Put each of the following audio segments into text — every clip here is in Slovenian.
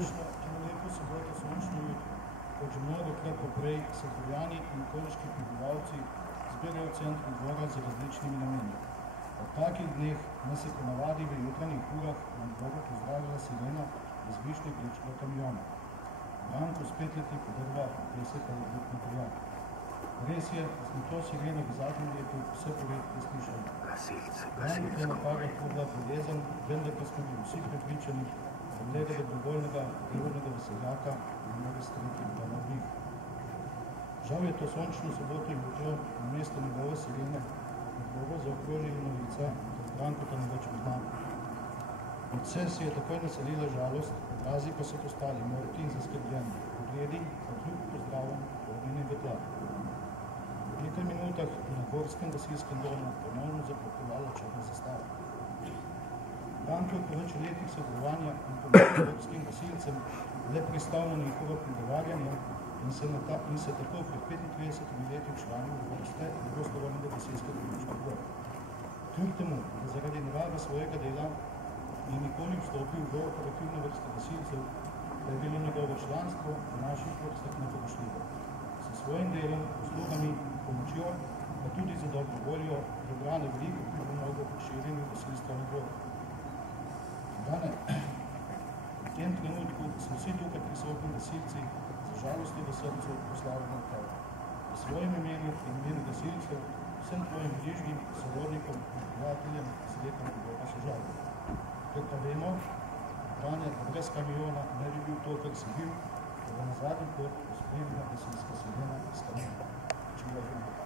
Odlično in lepo soboto sončno jutro. Kot že mnogokrat poprej se dvorjani in okoliški prebivalci zbirajo v centru dvora z različnimi nameni. Ob takih dneh nas je po navadi v jutranjih urah na dvoru pozdravila sirena iz višnje grečkega kamiona. Branko spet leti po drvah, pesek ali drug material. Res je, da smo to sireno v zadnjem letu vse poredke slišali. Branko je napaga hodila polezen, vendar pa smo bili vsi prepričani, da tega dobrovoljnega delovnega veseljaka ne more streti v dnevih. Žal je to sončno soboto jutro na mesto njegove sirene na dvoru zaokrožili novica, da Branko tam več poznamo. Od vse se je takoj naselila žalost, obrazi pa so postali mrtvi in zaskrbljeni, pogledi pa kljub pozdravom ognjeni v tla. V nekaj minutah je na gorskem gasilskem domu ponovno zapotovala črna zastava. Branko je po več letih sodelovanja in pomoči gorskim gasilcem le pristal na njihovo pregovarjanje in se tako pred 35 leti včlanil v vrste prostovoljnega gasilskega društva Dvor. Kljub temu, da zaradi narave svojega dela ni nikoli vstopil v operativne vrste gasilcev, da je bilo njegovo članstvo v naših vrstah nepogrešljivo. S svojim delom, uslugami, pomočjo, pa tudi za dobro voljo, je Brane veliko pripomogel k širjenju gasilstva na Dvoru. V tem trenutku so vsi tukaj prisotni gasilci za žalosti v srcu poslavljeni prav. V svojem imenu in imenu gasilcev vsem tvojim bližnjim, sorodnikom in prijateljem sretan podoba sožalja. Ker pa vemo, Brane, da brez kamiona ne bi bil to, kar si bil, da bo na zadnji pot pospremila gasilska sirena iz kamiona. Čiva življenja.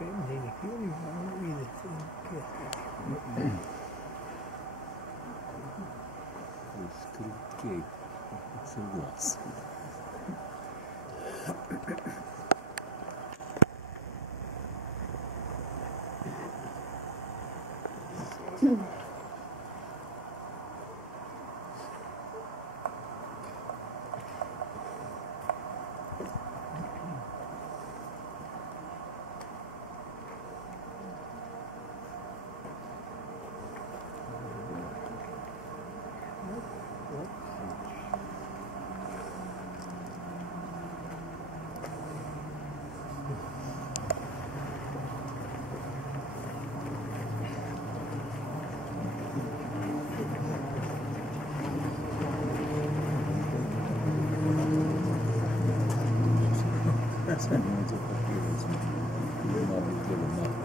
Никакие не видят. Скрипкей. Согласен. That's not going to be